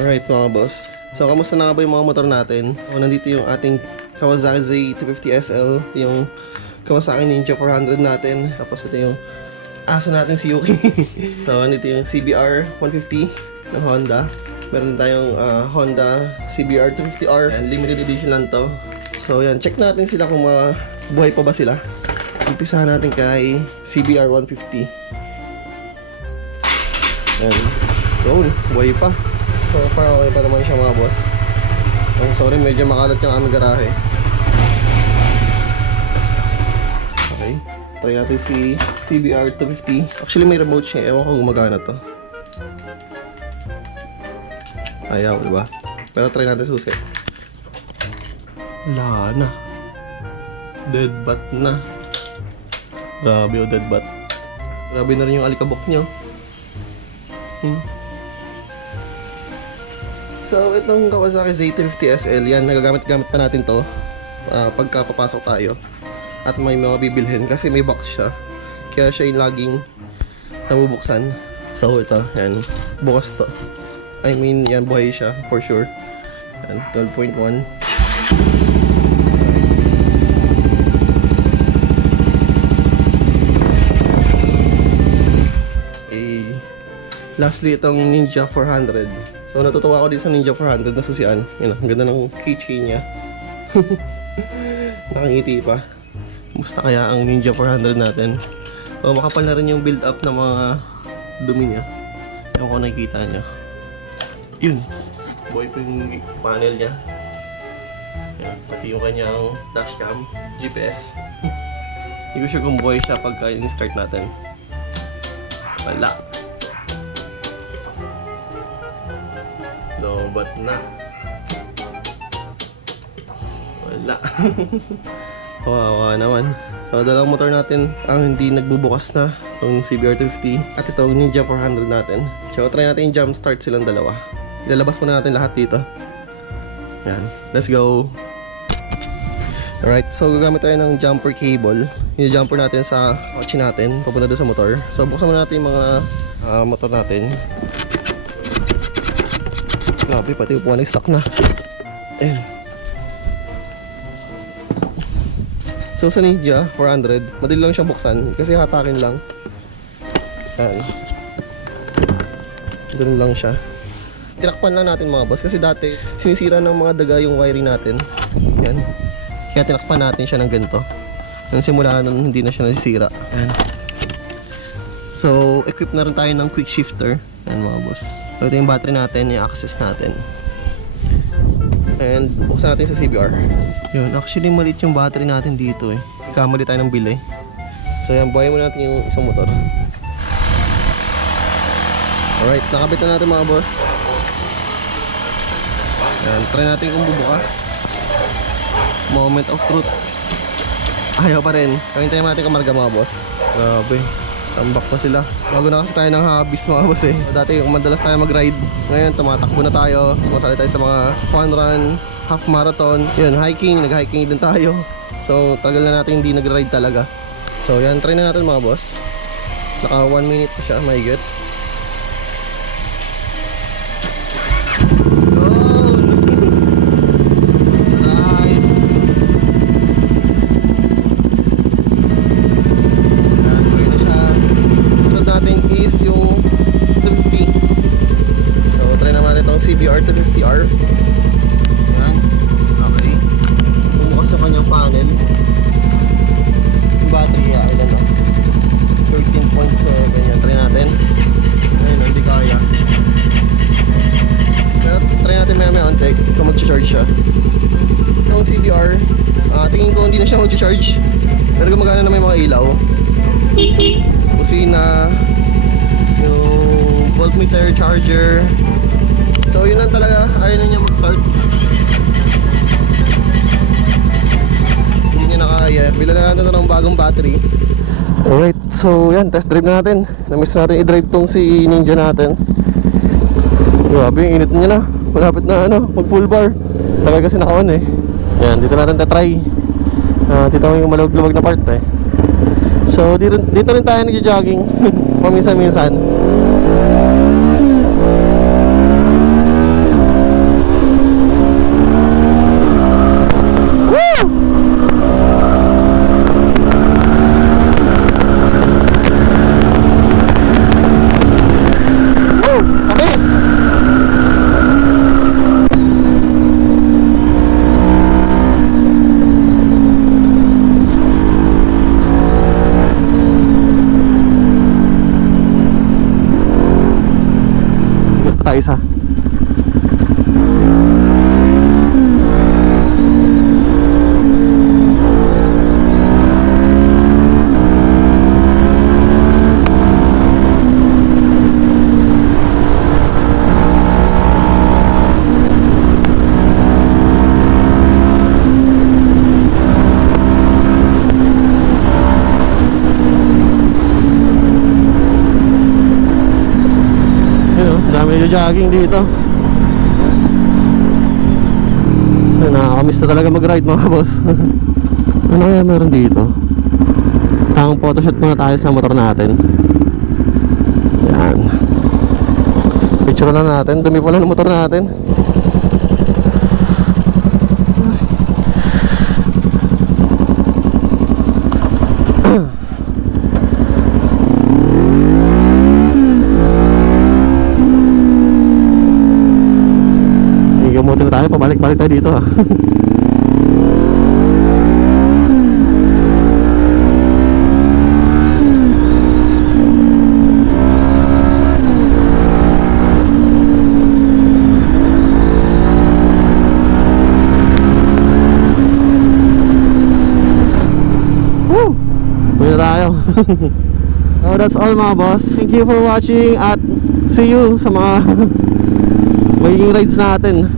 Alright mga boss. So kamusta na nga ba yung mga motor natin? Nandito yung ating Kawasaki Z250 SL. Ito yung Kawasaki Ninja 400 natin. Tapos ito yung aso natin si Yuki. So nandito yung CBR 150 ng Honda. Meron din tayong Honda CBR 250R. And limited edition lang to. So yan, check natin sila kung buhay pa ba sila. Umpisahan natin kay CBR 150. Yan. So, buhay pa. So far okay pa naman siya mga boss. Sorry, medyo makalat yung aming garahe. Okay, try natin si CBR 250. Actually may remote siya, ewan ko gumagana to. Ayaw, diba? Pero try natin susi. Wala na. Dead bat na. Grabe o dead bat. Grabe na rin yung alikabok nyo. So, itong Kawasaki Z250 SL, yan, nagagamit-gamit pa natin to pagka papasok tayo. At may mga bibilhin kasi may box siya. Kaya siya yung laging nabubuksan. So, ito, yan, bukas to. I mean, yan, buhay siya, for sure. Yan, 12.1. Okay. Lastly, itong Ninja 400. So natutuwa ako din sa Ninja 400 na susian. Yun, ang ganda ng keychain niya. Nakangiti pa. Musta kaya ang Ninja 400 natin? So makapal na rin yung build up ng mga dumi niya. Yung kung nakikita niyo. Yun. Buhay po yung panel niya. Yan, pati yung kanyang dashcam, GPS. Hindi ko sure kung buhay siya pagka in-start natin. Wala. Lobat na. Wala. Kawawa naman. So, dalawang motor natin ang hindi nagbubukas na. Itong CBR 250 at itong Ninja 400 natin. So, try natin yung jump start silang dalawa. Ilalabas muna natin lahat dito. Yan. Let's go. Alright, so gagamit tayo ng jumper cable. Yung jumper natin sa kotse natin, papunta doon sa motor. So, buksan muna natin yung mga motor natin. Grabe, pati upuan nag-stock na. Ayun. So sa Ninja 400, madali lang siyang buksan kasi hatakin lang. Ayan. Doon lang siya. Tinakpan lang natin mga boss kasi dati sinisira ng mga daga yung wiring natin. Ayan. Kaya tinakpan natin siya ng ganito. Nung simula nun hindi na siya nasisira. Ayan. So equip na rin tayo ng quick shifter. Ayan mga boss. So ito yung battery natin, yung access natin. And buksan natin sa CBR. Yun, actually maliit yung battery natin dito eh. Kamali tayo ng bili. So yan, buhayin muna natin yung isang motor. Alright, nakabit na natin mga boss. Yan, try natin kung bubukas. Moment of truth. Ayaw pa rin. Hintayin natin kamarga mga boss. Grabe, tambak pa sila. Bago na kasi tayo ng hobbies mga boss eh. Dati madalas tayo mag-ride. Ngayon tumatakbo na tayo. Sumasali tayo sa mga fun run, half marathon. Yun, hiking. Nag-hiking din tayo. So tagal na natin hindi nag-ride talaga. So yan, try na natin mga boss. Naka 1 minute pa siya, mahigit. CBR 250R. Yan. Okay. Bumukas yung kanyang panel. Yung battery, ilan na? 13.7. Yan, try natin. Ayun, hindi kaya. Pero try natin maya onte kung mag-charge siya. Yung CBR, tingin ko hindi na siya mag-charge. Pero gumagana na may mga ilaw. Kusina, yung voltmeter, charger. So yun lang talaga, ayaw na niya mag-start. Hindi niya nakaya. Bila na natin ito ng bagong battery. Alright, so yan, test drive natin. Na-miss natin i-drive tong si Ninja natin. Grabe, yung init niya na. Malapit na mag full bar. Tagal kasi naka-on eh. Yan, dito natin tatry. Dito yung maluwag-luwag na part eh. So dito rin tayo nagja-jogging. Paminsan-minsan. isa. Dami jogging dito. Nakakamiss na talaga mag-ride mga boss. Ano kaya meron dito? Tangong photoshoot muna tayo sa motor natin. Yan. Picture na natin. Dumi pala ng motor natin. Gamutin na tayo, pabalik-balik tayo dito ha. Woo! Uwi na tayo. So that's all mga boss. Thank you for watching at see you sa mga magiging rides natin.